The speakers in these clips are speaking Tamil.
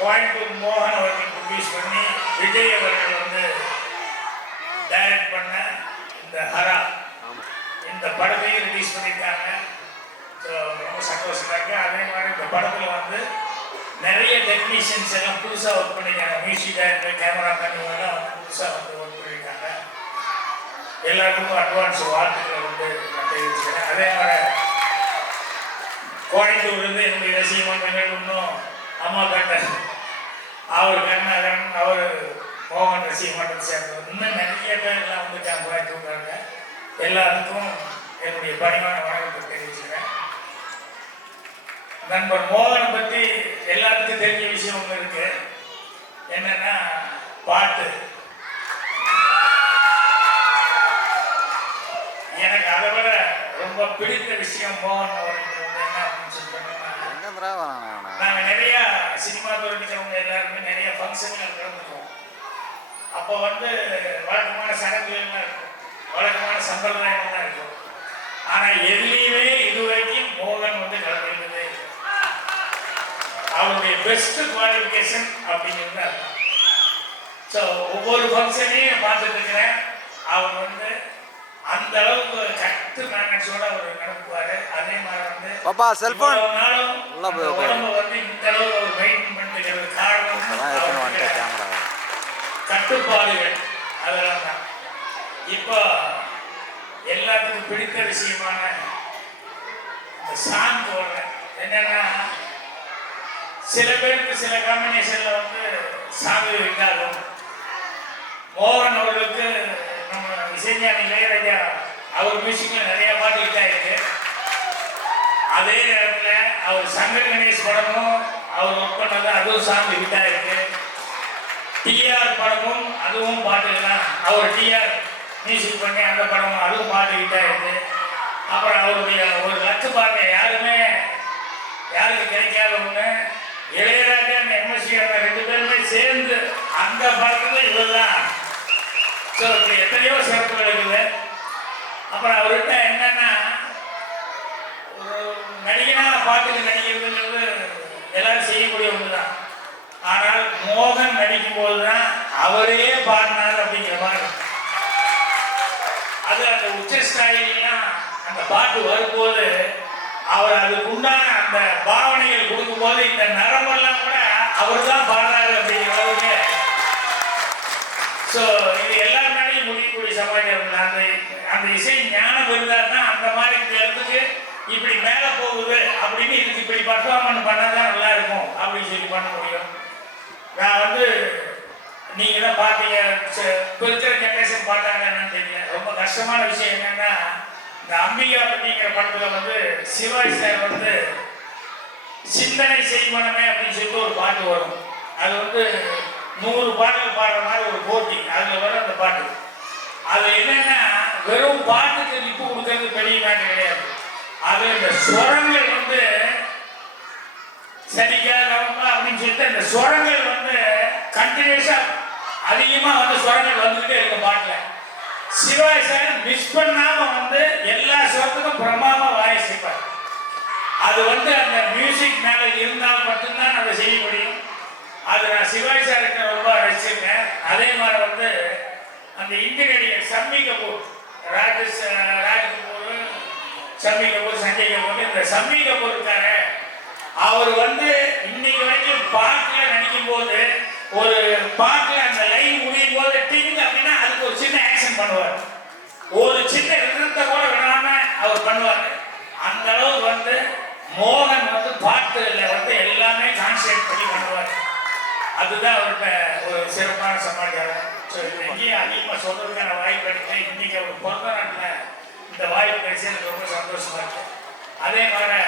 கோயம்புத்தூர் மோகன் அவர்கள் ப்ரொடியூஸ் பண்ணி விஜய் அவர்கள் வந்து டைரக்ட் பண்ண இந்த ஹரா இந்த படத்தையும் ரிலீஸ் பண்ணியிருக்காங்க. ஸோ ரொம்ப சந்தோஷமா இருக்கு. அதே மாதிரி இந்த படத்தில் வந்து நிறைய டெக்னீஷியன்ஸ் எல்லாம் புதுசாக ஒர்க் பண்ணியிருக்காங்க. மியூசிக் டைரக்டர், கேமரா மேன்லாம் வந்து புதுசாக வந்து ஒர்க் பண்ணியிருக்காங்க. எல்லாருக்கும் அட்வான்ஸ் வாழ்த்துக்களை வந்து நான் தெரிவிச்சுக்கிறேன். அதே மாதிரி கோயம்புத்தூர்லேருந்து என்னுடைய ரசிகமன்றங்கள் இன்னும் அம்மா கட்ட அவர் கண்ணகன், அவர் மோகன் ரசிகமன்றத்தை சேர்ந்தவர், இன்னும் நிறைய பேர் எல்லாம் வந்துட்டாங்க கோயம்புத்தூர்காரங்க. எல்லாருக்கும் என்னுடைய பணிவான வணக்கத்தை தெரிவிச்சுக்கிறேன். நண்பர் மோகனை பற்றி எல்லாத்துக்கும் தெரிஞ்ச விஷயம் ஒன்று இருக்கு. என்னன்னா பாட்டு. எனக்கு அதை விட ரொம்ப பிடித்த விஷயம் மோகன் அவர்களுக்கு வந்து என்ன அப்படின்னு சொல்லிட்டோம்னா, நாங்கள் நிறைய சினிமா துறைக்கிறவங்க எல்லாருமே நிறைய ஃபங்க்ஷன்கள் கலந்துக்குவோம். அப்போ வந்து வழக்கமான சடங்குகள்லாம் இருக்கும், வழக்கமான சம்பிரதாயங்கள்லாம் இருக்கும். ஆனால் எதுலேயுமே இதுவரைக்கும் மோகன் வந்து கலந்துக்கிட்டதே இல்லை. அவருடைய பெஸ்ட் குவாலிஃபிகேஷன் அப்படிங்கிறது அர்த்தம். ஸோ ஒவ்வொரு ஃபங்க்ஷனையும் பார்த்துட்டு இருக்கிறேன். அவர் வந்து அந்த அளவுக்கு கட்டு மேனேஜோட அவர் நடத்துவார். அதே மாதிரி வந்து நாளும் உடம்பு வந்து இந்த அளவுக்கு அவர் மெயின்டைன் பண்ணிக்கிறது காரணம் கட்டுப்பாடுகள். அதெல்லாம் தான் இப்போ எல்லாத்துக்கும் பிடித்த விஷயமான இந்த சாங் போடுறேன். என்னன்னா சில பேருக்கு சில காம்பினேஷன்ல வந்து சாங் இருந்தாலும் மோகன் அவர்களுக்கு நம்ம இசைஞானி இளையராஜா அவர் மியூசிக்ல நிறைய பாட்டு ஹிட் ஆயிருக்கு. அதே நேரத்தில் அவர் சங்கர் கணேஷ் படமும் அவர் ஒர்க் பண்ணது அதுவும் சாங் ஹிட் ஆயிருக்கு. டிஆர் படமும் அதுவும் பாட்டுலாம் அவர் டிஆர் மியூசிக் பண்ணி அந்த படமும் அதுவும் பாட்டு ஹிட் ஆயிருக்கு. அப்புறம் அவருடைய ஒரு லட்ச பாருங்க யாருக்கு கிடைக்காத ஒன்று இளையராஜா எம்எஸ்சி ரெண்டு பேருமே சேர்ந்து அந்த படத்துல இவர் தான். ஸோ இப்படி எத்தனையோ சிறப்புகள் இருக்குது. அப்புறம் அவர்கிட்ட என்னன்னா ஒரு நடிகனான பாட்டுக்கு நடிக்கிறதுங்கிறது எல்லாரும் செய்யக்கூடிய ஒன்று தான். ஆனால் மோகன் நடிக்கும் போது தான் அவரே பாடினார் அப்படிங்கிற மாதிரி. அது அந்த உச்சஸ்தாயிலாம் அந்த பாட்டு வரும்போது அவர் அதுக்கு உண்டான அந்த பாவனைகள் கொடுக்கும்போது இந்த நரம்பெல்லாம் கூட அவர் தான் பாடுறாரு அப்படிங்கிற அளவுக்கு. ஸோ இது எல்லாருனாலையும் முடியக்கூடிய சமாச்சாரம். அந்த இசை ஞானம் இருந்தால் தான் அந்த மாதிரி இடத்துக்கு இப்படி மேலே போகுது அப்படின்னு இதுக்கு இப்படி பர்ஃபார்மன்ஸ் பண்ணால் தான் நல்லா இருக்கும் அப்படின்னு சொல்லி பண்ண முடியும். நான் வந்து நீங்கள் தான் பார்த்தீங்க, இப்போ இருக்கிற ஜென்ரேஷன் பார்த்தாங்க என்னன்னு தெரியல. ரொம்ப கஷ்டமான விஷயம் என்னன்னா இந்த அம்பிகா பற்றிங்கிற படத்தில் வந்து சிவாஜி சார் வந்து சிந்தனை செய்வனமே அப்படின்னு சொல்லிட்டு ஒரு பாட்டு வரும். அது வந்து 100 பாடல் பாடுற மாதிரி ஒரு போட்டி, அதில் வரும் அந்த பாட்டு. அது என்னன்னா வெறும் பாட்டுக்கு நிப்பு கொடுக்கறது பெரிய மேட்டர் கிடையாது. அது இந்த ஸ்வரங்கள் வந்து சரிக்காதவங்க அப்படின்னு சொல்லிட்டு அந்த ஸ்வரங்கள் வந்து கண்டினியூஸாக அதிகமாக வந்து ஸ்வரங்கள் வந்துக்கிட்டே இருக்கும் பாட்டில். சிவாஜி சார் மிஸ் பண்ணாமல் வந்து எல்லா ஸ்வரத்துக்கும் பிரமாதமாக வாசிப்பார். அது வந்து அந்த மியூசிக் மேலே இருந்தால் மட்டும்தான் அதை செய்ய முடியும். அது நான் சிவாஜி சாருக்கு ரொம்ப ரசிச்சிருக்கேன். அதே மாதிரி வந்து அந்த இந்திய நடிகர் சம்மி கபூர், ராஜ் கபூர், சம்மி கபூர், சஞ்சய் கபூர், இந்த சம்மி கபூர் இருக்காரு. அவர் வந்து இன்னைக்கு வரைக்கும் பாட்டில் நடிக்கும் போது ஒரு பாட்டில் அந்த லைன் முடியும் போது டிங் அப்படின்னா அதுக்கு ஒரு சின்ன ஆக்ஷன் பண்ணுவார். ஒரு சின்ன விதத்தை கூட விடாம அவர் பண்ணுவார். அந்த அளவுக்கு வந்து மோகன் வந்து பாட்டுல வந்து எல்லாமே கான்சன்ட்ரேட் பண்ணி பண்ணுவார். அதுதான் அவர்கிட்ட ஒரு சிறப்பான சமாச்சாரம். எங்கேயும் அதிகமாக சொல்றதுக்கான வாய்ப்பு கிடைக்கல. இன்னைக்கு அவர் பிறந்த நாட்டில் இந்த வாய்ப்பு கிடைச்சி எனக்கு ரொம்ப சந்தோஷமா இருக்கு. அதே மாதிரி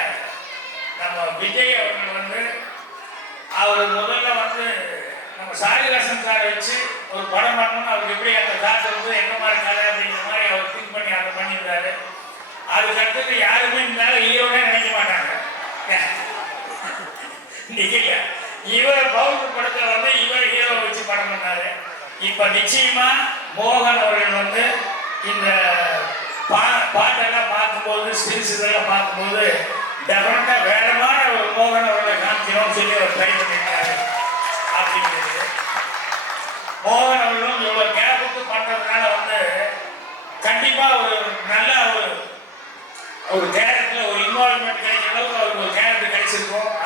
நம்ம விஜய் அவர்கள் வந்து அவர் முதல்ல வந்து நம்ம சாரிதாசன் சாரை வச்சு ஒரு படம் பண்ணணும்னு அவருக்கு எப்படி அந்த காசு வந்து என்ன மாதிரி கதை அப்படிங்கிற மாதிரி அவர் திங்க் பண்ணி அதை பண்ணியிருந்தாரு. அதுக்கு அடுத்தது யாருமே இருந்தாலும் ஹீரோனே நினைக்க மாட்டாங்க. நிக்கல இவர் பவுண்டர் படத்துல வந்து இவர் ஹீரோ வச்சு படம் பண்ணாரு. இப்ப நிச்சயமா மோகன் அவர்கள் வந்து இந்த பாட்டெல்லாம் பார்க்கும்போது ஸ்டில்ஸ் இதெல்லாம் பார்க்கும்போது டெஃபினட்டா வேற மாதிரி ஒரு மோகன் அவர்களை காமிக்கணும்னு சொல்லி அவர் ட்ரை பண்ணியிருக்காரு.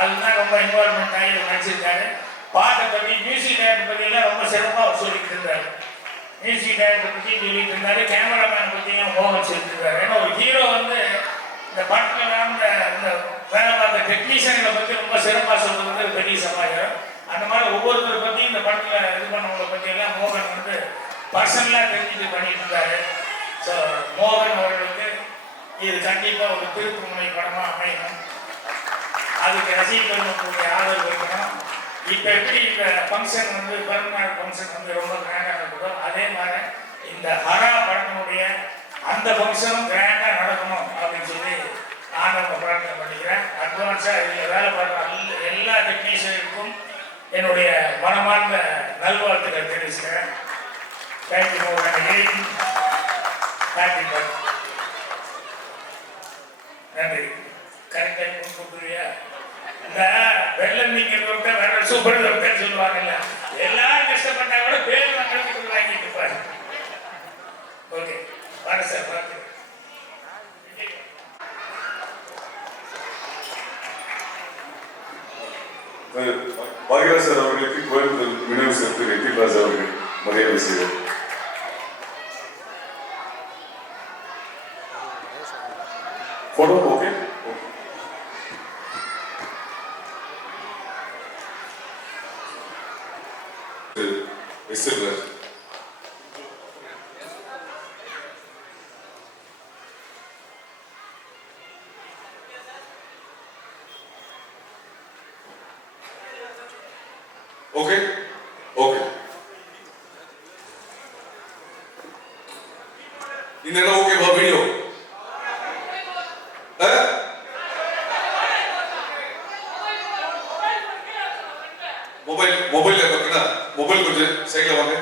அதுதான் ரொம்ப இன்வால்மெண்ட் ஆகி நடிச்சிருக்காரு. பாட்டை பற்றி மியூசிக் டைரக்டர் பற்றியெல்லாம் ரொம்ப சிறப்பாக அவர் சொல்லிட்டு இருந்தார். மியூசிக் டைரக்டர் பற்றி சொல்லிட்டு இருந்தாரு, கேமராமேன் பற்றியும் மோகன் சொல்லிட்டு. ஏன்னா ஒரு ஹீரோ வந்து இந்த படத்தில் இந்த வேலை பார்த்த டெக்னீஷியன்களை பற்றி ரொம்ப சிறப்பாக சொல்றது வந்து பெரிய சமாச்சாரம். அந்த மாதிரி ஒவ்வொருத்தரை பற்றியும் இந்த படத்தில் இது பண்ணவங்களை பற்றியெல்லாம் மோகன் வந்து பர்சனலாக தெரிஞ்சுட்டு பண்ணிட்டு இருந்தாரு. ஸோ மோகன் அவர்களுக்கு இது கண்டிப்பாக ஒரு திருப்பு முனை படமாக அமையணும். அதுக்கு ரசிகர்களுடைய ஆதரவு வைக்கணும். இப்போ எப்படி இந்த ஃபங்க்ஷன் வந்து பிறந்தநாள் ஃபங்க்ஷன் வந்து ரொம்ப கிராண்டாக நடக்குதோ அதே மாதிரி இந்த ஹரா படத்தினுடைய அந்த ஃபங்க்ஷனும் கிராண்டாக நடக்கணும் அப்படின்னு சொல்லி நான் அவங்க பிரார்த்தனை பண்ணிக்கிறேன். அட்வான்ஸாக இதில் வேலை பார்க்குற எல்லா டெக்னீஷியனுக்கும் என்னுடைய மனமார்ந்த நல்வாழ்த்துக்கள் தெரிவிச்சுக்கிறேன். Thank you thank you. நன்றி. கரெக்டாக கூப்பிடுறியா? இந்த வெள்ளம் நீங்க வேற சூப்பர் சொல்லுவாங்கல்ல, எல்லாரும் கஷ்டப்பட்டா கூட பேர் மக்களுக்கு வாங்கிட்டு பாரு. ஓகே பாரு சார், பார்த்து பாக்யராஜ் சார் அவர்களுக்கு கோயம்புத்தூர் நினைவு சேர்த்து வெற்றிராஜ் அவர்கள் மரியாதை செய்தார். Photo okay. Western okay okay. இந்த இடம் ஓகேவா? வீடியோ மொபைல் பார்த்தீங்கன்னா மொபைல் கொஞ்சம் சைக்கிள் வாங்க.